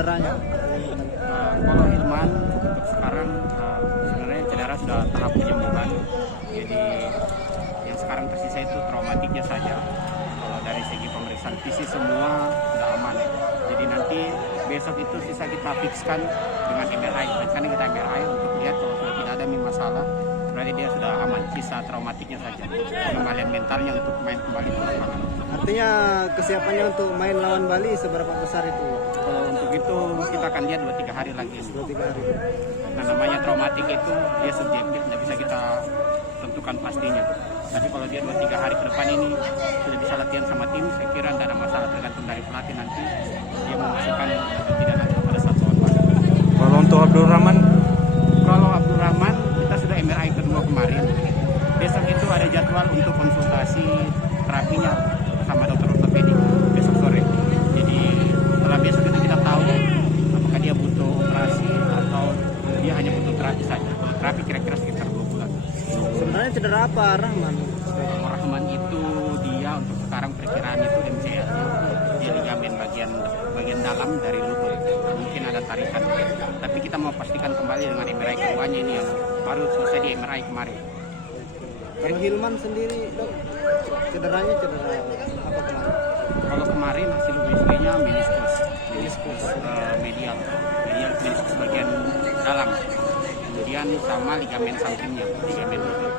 cederanya? Kalau Hilman untuk sekarang sebenarnya cedera sudah tahap penyembuhan. Jadi yang sekarang tersisa itu traumatiknya saja. Kalau dari segi pemeriksaan fisik semua sudah aman. Jadi nanti besok itu sisa kita fixkan dengan MRI. Rencana kita MRI untuk lihat kalau sudah tidak ada masalah, berarti dia sudah aman. Sisa traumatiknya saja. Kembalian mentalnya untuk main kembali ke lapangan. Artinya kesiapannya untuk main lawan Bali seberapa besar itu? Kalau untuk itu kita akan lihat 2-3 hari lagi. 2-3 hari. Nah, namanya traumatik itu dia subjektif, tidak bisa kita tentukan pastinya. Tapi kalau dia 2-3 hari ke depan ini sudah bisa latihan sama tim, saya kira tidak ada masalah, tergantung dari pelatih nanti dia memasukkan atau tidak nanti pada saat lawan Bali. Kalau untuk Abdul Rahman, Kalau Abdul Rahman kita sudah MRI kedua kemarin. Besok itu ada jadwal untuk konsultasi terapinya sama dokter ortopedi besok sore. Jadi setelah besok itu kita tahu apakah dia butuh operasi atau dia hanya butuh terapi saja. Kalau terapi kira-kira sekitar 2 bulan. Sebenarnya cedera apa Rahman? Rahman itu dia untuk sekarang perkiraan itu MCL-nya dia ligamen bagian dalam dari lutut, mungkin ada tarikan, tapi kita mau pastikan kembali dengan MRI keduanya ini yang baru selesai di MRI kemarin. Kalau Hilman sendiri dok, cederanya cedera apa kemarin? Kalau kemarin hasil USG-nya meniskus medial meniskus bagian dalam, kemudian sama ligamen sampingnya, ligamen lutut.